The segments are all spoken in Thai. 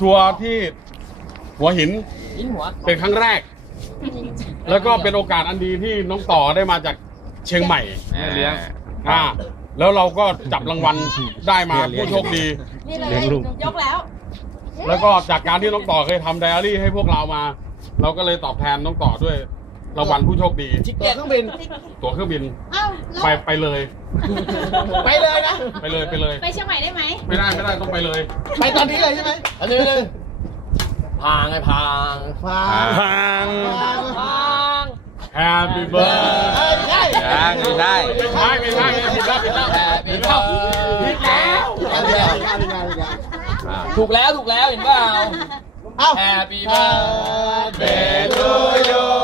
ทัวร์ที่หัวหินเป็นครั้งแรก แล้วก็เป็นโอกาสอันดีที่น้องต่อได้มาจากเชียงใหม่เลี้ยงอ่าแล้วเราก็จับรางวัลได้มาผู้โชคดีเลี้ยงลูกยกแล้ว แล้วก็จากการที่น้องต่อเคยทำไดอารี่ให้พวกเรามา เราก็เลยตอบแทนน้องต่อด้วยรางวัลผู้โชคดีติ๊เครื่องบินตั๋วเครื่องบินไปไปเลย ไปเลยนะ ไปเลยไปเลย ไปเชียงใหม่ได้ไหม ไม่ได้ไม่ได้ต้องไปเลย ไปตอนนี้เลยใช่ไหมอันนี้เลยพังไงพังพังพังพัง Happy birthday ยังได้ไม่ได้ไม่ได้ไม่ได้ไม่ได้ไล้วผิดแล้วผิดแล้ว ถูกแล้วถูกแล้วเห็นเปล่า Happy ้ i r t h d a y to you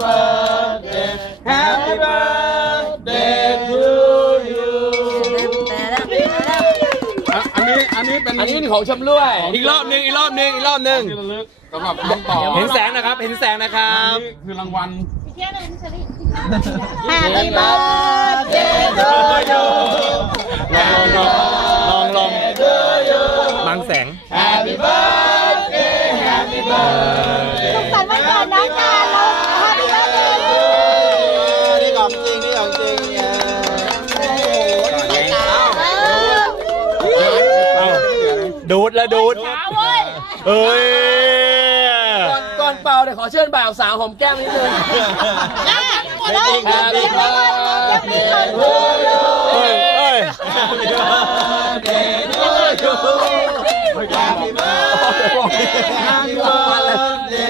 อันนี้อันนี้เป็นอันนี้ของชำร่วย อีกรอบนึงอีกรอบนึงอีกรอบนึงสำหรับคำตอเห็นแสงนะครับ เห็นแสงนะครับ คือรางวัลแ Happy birthday to you. ดูดแล้วดูดเอ้ย ก่อนเปล่าเดี๋ยวขอเชิญบ่าวสาวหอมแก้มนิดนึงเ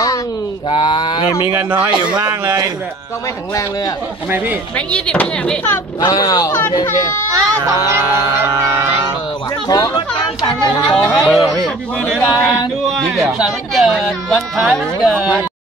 ต้องนี่มีเงินน้อยอยู่มากเลยก้องไม่แข็งแรงเลยทำไมพี่แบงค์ยี่สิบเนี่ยพี่ขอบคุณทุกคนค่ะของคุณทุกคนขอให้มีกดรด้วยสังเกิด วันคล้ายันเกิด